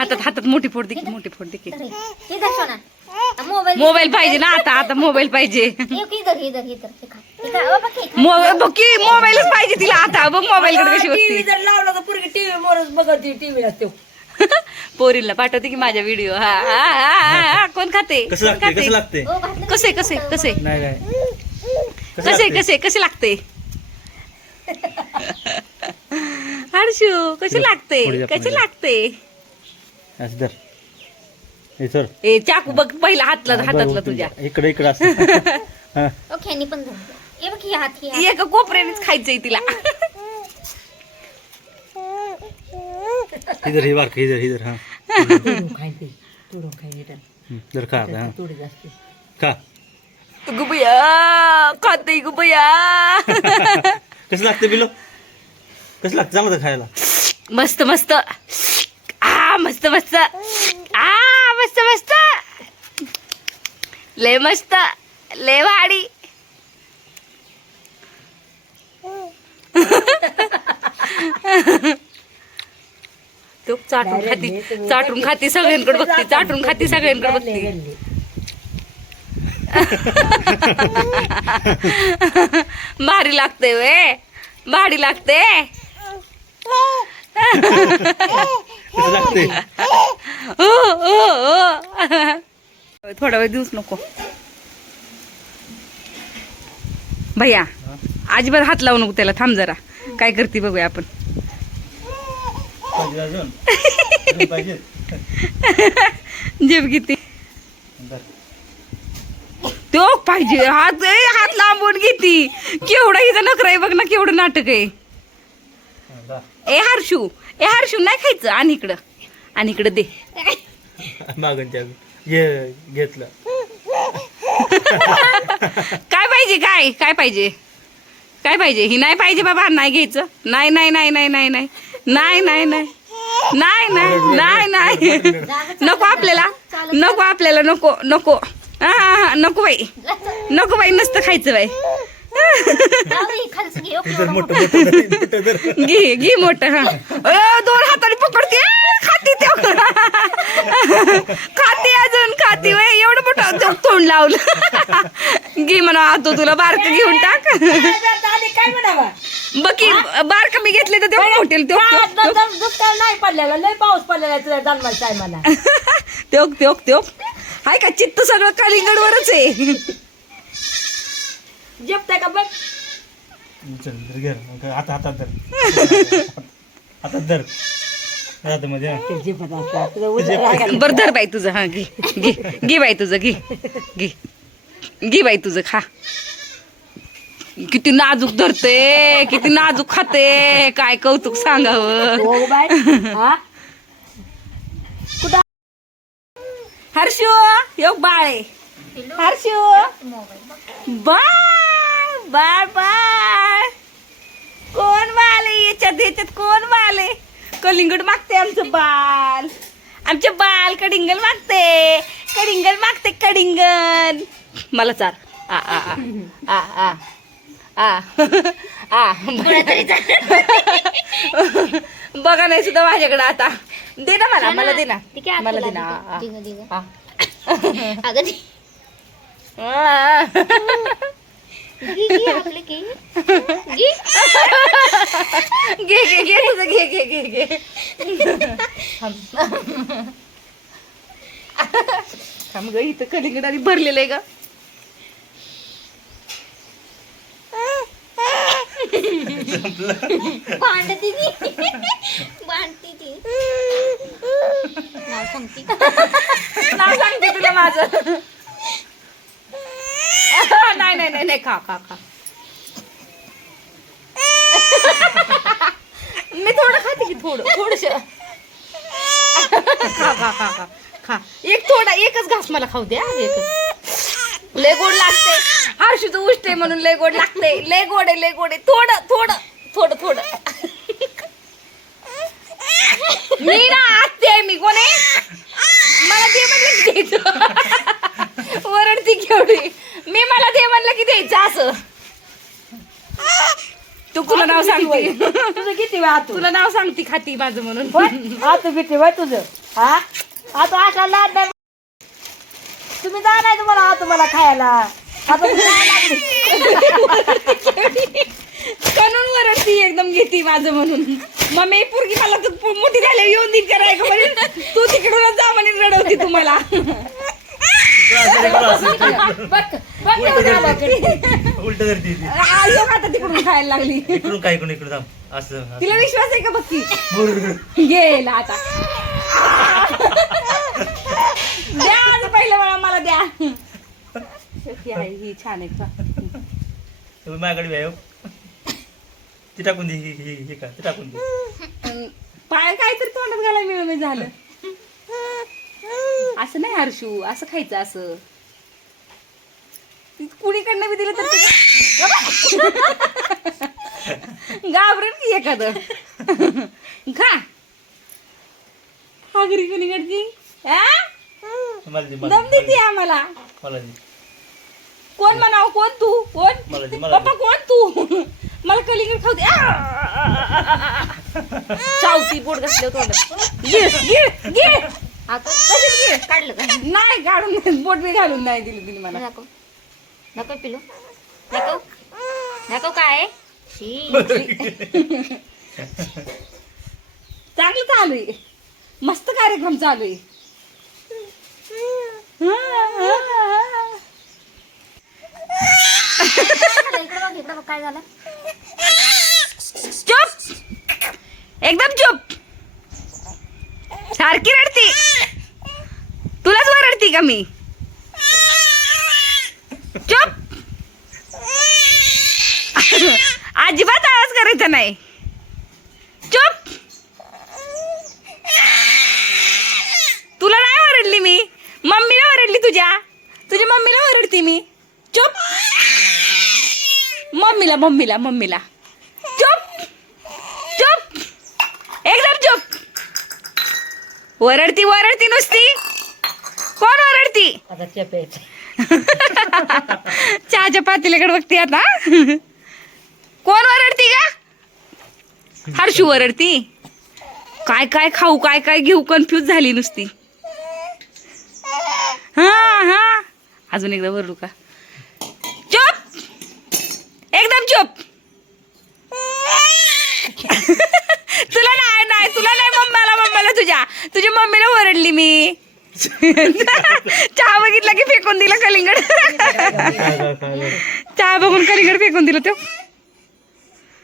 हातात हातात मोठी फोड दे की, मोठी फोड दे की. इधर सोना. मोबाईल मोबाईल पाहिजे ना आता आता मोबाईल पाहिजे. एक इधर इधर इधर. खा. खा. बाबा खा, खा. मोबाईल बघ की मोबाईलच पाहिजे तिला आता. बघ मोबाईल कडे कशी टीव्ही बघते जर लावला तर पुरगी टीव्ही मोरच बघत टीव्ही असते. पोरीला पाठवते की माझ्या व्हिडिओ. हा हा, हा, हा, हा. कोण खाते? कसं कोण लागते? खाते? कसं लागते? ओ, घातलं कसे कसे कसे? नाही नाही. कसं कसे लागते? कसे कसे लागते? हर्षू कसे लागते? पुढे जा, पुढे कसे जा. लागते? असं धर. हे सर. ए चाकू बघ पहिला हातला हातातला तुझ्या. इकडे इकडे असं. हा. ओ खेळणी पण धर हे बघ ही हात ही हात. एका कोपऱ्यानेच खायचंय तिला. इधर ही बारक इधर इधर हा हम्म, खा आता, हा. खा. गुबया खाते गुबया. कसं लागते बिलो? कसं लागतं? चांगलं खायला. मस्त मस्त. आ मस्त मस्त. आ मस्त मस्त. लय मस्त. लय भारी. तो चाटून खाती. चाटून खाती सगळ्यांकडे बघते. चाटून खाती सगळ्यांकडे बघते. भारी लागते वे भारी लागते कसं लागते थोडा वेळ देऊच नको. भैया अजिबात हात लावू नको त्याला थांब जरा. काय करते बघूया आपण. जेब किती. तो पाहिजे. हात ए, हात लांबून घेती. केवढा इथं नखरा आहे बघ ना केवढं नाटक आहे. ए हर्षू. ए हर्षू नाही खायचं. आणि इकडं. आणि इकडं दे. मागून घेतलं. काय पाहिजे काय? काय पाहिजे? काय पाहिजे? ही नाही पाहिजे बाबा नाही घ्यायचं. नाही नाही नाही नाही नाही नाही. नाही नाही नाही. नाही नाही नाही नाही. नको आपल्याला. नको आपल्याला. नको नको. हा हा हा नको बाई. नको बाई नसतं खायचं बाई. घे. मोठं घे मोठ हा दोन हाताने पकडते खाती ते खाती अजून खाती वय एवढं मोठं तोंड लावलं घे म्हणा आतो तुला बारक घेऊन टाक बकी बारक मी घेतले तर तेव्हा मोठे तेव्हा नाही पडलेला लय पाऊस पडलेला तुझ्या जन्माच्या टायमाला तेव्हा तेव्हा तेव्हा हाय का चित्त सगळं कलिंगडवरच आहे जेपताय का बघ? चल धर घे मग हात हातात धर. हातात धर. हा. असतात. तुझं. बर धर बाई तुझं. हा घे. घे. घे बाई तुझं. घे. घे. घे बाई तुझं. खा. किती नाजूक धरते. किती नाजूक खाते. काय कौतुक सांगावं. हो बाय हा? हर्षू योग बाळ. आहे हर्षू. बाळ. बाळ बाळ. कोण बाल आहे याच्यात याच्यात कोण बाल आहे कलिंगड मागते आमचं बाल आमचे बाल कडिंगल मागते. कडिंगल मागते कडिंगन मला चार. आ आ आ. आ आ. आ. आ. बघा नाही सुद्धा माझ्याकडे आता. दे ना मला मला दे ना. मला दे ना. अगं. घे, घे आपलं घे. घे. घे घे घे तुझं घे घे घे घे. थांब. ग इथं कलिंगडाने भरलेलं आहे ग. भांडती ती. भांडती ती. नाव सांगती. नाव सांगते तुला माझं. नाही नाही नाही खा खा खा. मी थोडं खाते की थोडं थोडस. खा खा खा खा खा. एक थोडा एकच घास मला खाऊ द्या एकच लय गोड लागते हर्षीचं उष्ट आहे म्हणून लय गोड लागते लय गोड आहे लय गोड आहे. थोडं थोडं थोडं थोडं. मी ना आत्ते आहे मी कोण आहे? मला ते म्हणलं की वरडती मी मला दे म्हणलं की द्यायचं असं. तू तुला नाव सांगते तुझं किती वेळ तुला नाव सांगते खाती माझं म्हणून. हात किती वेळ तुझं? हा? आता असा लाड नाही तुम्ही जा नाही तुम्हाला हा तुम्हाला खायला. आता तुम्ही खायला लागली. कणून वरडती एकदम घेती माझं म्हणून. मम्मी पोरगी मला तू पो- मोठी झाली येऊन दिन कराय का म्हणे तू तिकडूनच जा म्हणे रडवती तुम्हाला. बघ. उलट धरती. ती. आता तिकडून खायला लागली. इकडून काय इकडून इकडून थांब. असं असं. तिला विश्वास आहे का बघ बरोबर. की गेला आता. द्या आज पहिलं मला मला द्या. ही आहे ही छान आहे का? तुम्ही माझ्याकडे व्यायो ती टाकून दे ही ही ही का ती टाकून दे. अन पाय काहीतरी तोंडात घालायला मिळून झालं असं नाही हर्षू असं खायचं असं. ती कुणीकडनं बी दिलं तर ते- घाबरेल की एखादं. खा. हा घरी कुणीकडची आ? मला दे मला दम दे, देते आम्हाला. मला दे. कोण म्हणाव? कोण तू? कोण? मला दे, मला पप्पा कोण तू? मला कलिंगड खाऊ दे. चावती पोट घातलं तोंडात. गिळ गिळ गिळ आता तशीच गिळ काढलं का? नाही काढून नाही, बोट बी घालून नाही दिली दिली मला. नको पिलू. नको. नको काय चांगलं चालू आहे. मस्त कार्यक्रम चालू आहे. काय झालं. चुप. एकदम चुप. सारखी रडती. तुलाच वरडती का मी? चुप. अजिबात आवाज करायचा नाही. चुप. तुला नाही ओरडली मी? मम्मीला ओरडली तुझ्या? तुझ्या मम्मीला ओरडती मी? चुप. मम्मीला मम्मीला मम्मीला. चुप. चुप. एकदम चुप. वरडती वरडती नुसती. कोण वरडती आता चेपायचं चहाच्या पातेल्याकडे बघते आता. कोण वरडती का हर्षू वरडती काय काय खाऊ काय काय घेऊ कन्फ्यूज झाली नुसती. हा हा. अजून एकदा वरडू का? चुप! एकदम चुप! तुला नाही नाही तुला नाही मम्माला मम्माला तुझ्या. तुझ्या मम्मीला ओरडली मी. चहा बघितला की फेकून दिला कलिंगड? चहा बघून कलिंगड फेकून दिलं तो.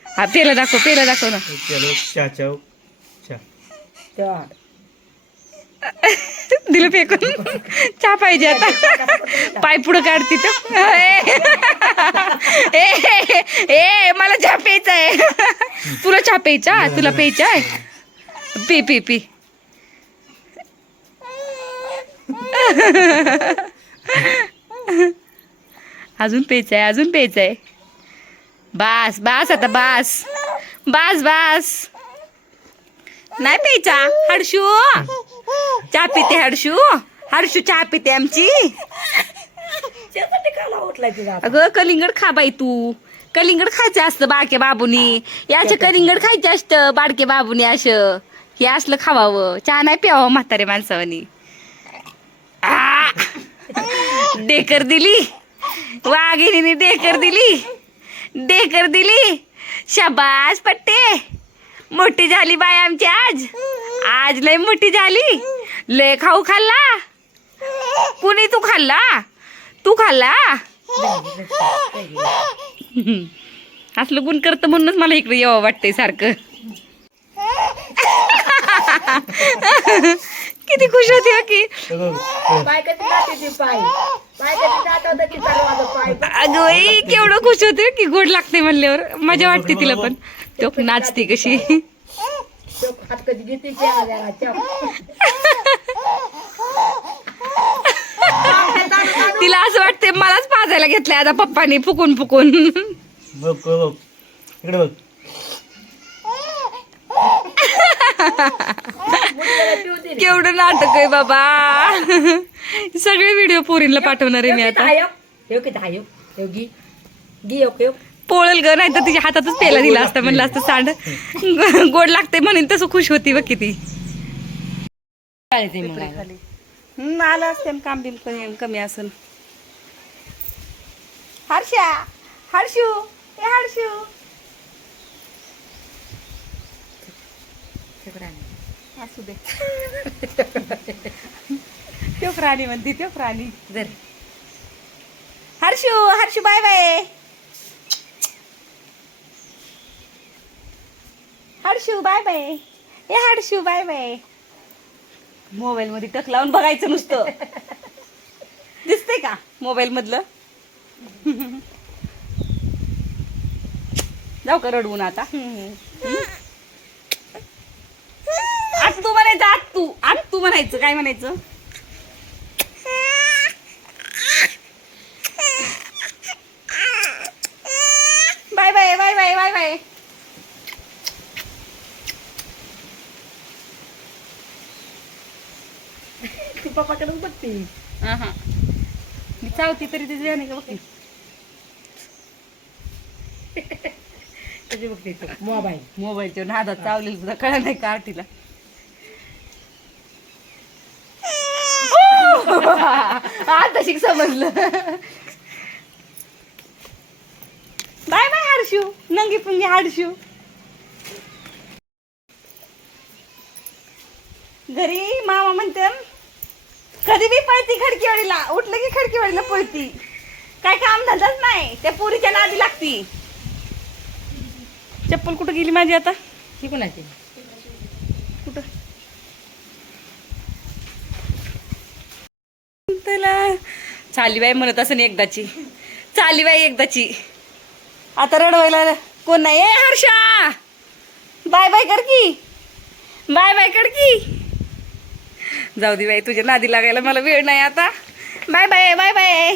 हा पेला दाखव पेला दाखव ना. दिलं फेकून. चहा पाहिजे आता. पाय पुढं काढती तो ए, ए, ए मला चहा प्यायचा आहे. तुला चहा प्यायचा? तुला प्यायचा आहे? P P P. अजून प्यायचं आहे अजून प्यायचं आहे. बास बास आता बास. बास बास. नाही प्यायचा हर्षू. चहा पिते हर्षू. हर्षू चहा पिते आमची. अगं कलिंगड खा बाई तू. कलिंगड खायचं असतं बारके बाबूनी. याचं कलिंगड खायचं असतं बाडके बाबूनी असं. हे असलं खावावं. चहा नाही प्यावं म्हातारे माणसावानी! डेकर दिली. वाघिणीने डेकर दिली. डेकर दिली. शाबास पट्टे. मोठी झाली बाय आमची आज. आज लय मोठी झाली. लय खाऊ खाल्ला. कुणी तू खाल्ला? तू खाल्ला? असलं गुण करतं म्हणूनच मला इकडे यावं वाटतंय सारखं. किती खुश होती हो की? पाय अगं बाई, केवढं खुश होते की? गोड लागते म्हणल्यावर. मजा वाटते तिला पण. तो नाचते कशी. तिला असं वाटते मलाच पाजायला घेतलंय आता पप्पानी फुकून फुकून. बघ इकडे. केवढं नाटक आहे बाबा. सगळे व्हिडिओ पोरींला पाठवणार आहे मी आता? पोळल ग नाही तर तिच्या हातातच पेला दिला असता म्हणलं असतं सांड. गोड लागते म्हणून तसं खुश होती बघ किती. आलं असते काम बिम कमी असन. हर्षा हर्षू ए हर्षू. असू दे. तो प्राणी म्हणते तो प्राणी. जर. Harshu Harshu bye bye. Harshu bye bye. ए हर्षू बाय बाय. मोबाईल मध्ये टक लावून बघायचं नुसतं. दिसतंय का मोबाईल मधलं जाऊ का रडवून आता? आत तू म्हणायचं आत तू आत तू म्हणायचं काय म्हणायचं? Bye bye bye bye bye bye. ती पप्पाकडे बघते. हा मी चावती तरी तिथे नाही का बघते? बघते मोबाईल. मोबाईलच्या नादात चावलेलं सुद्धा कळलं नाही का आरतीला? आता समजलं. Bye bye Harshu. नंगी पुंगी हर्षू. घरी मामा म्हणते कधी बी पळती खडकीवाडीला. उठलं की खडकीवाडीला पळती. काय काम धंदाच नाही. त्या पोरीच्या नादी लागती. चप्पल कुठं गेली माझी आता? ही कोणाची? त्याला. चालीबाई म्हणत असं एकदाची. चालीबाई एकदाची. आता रडवायला कोण नाही? ए हर्षा! बाय बाय कर की. बाय बाय कर की. जाऊ दे बाई तुझ्या नादी लागायला मला वेळ नाही आता. Bye bye bye bye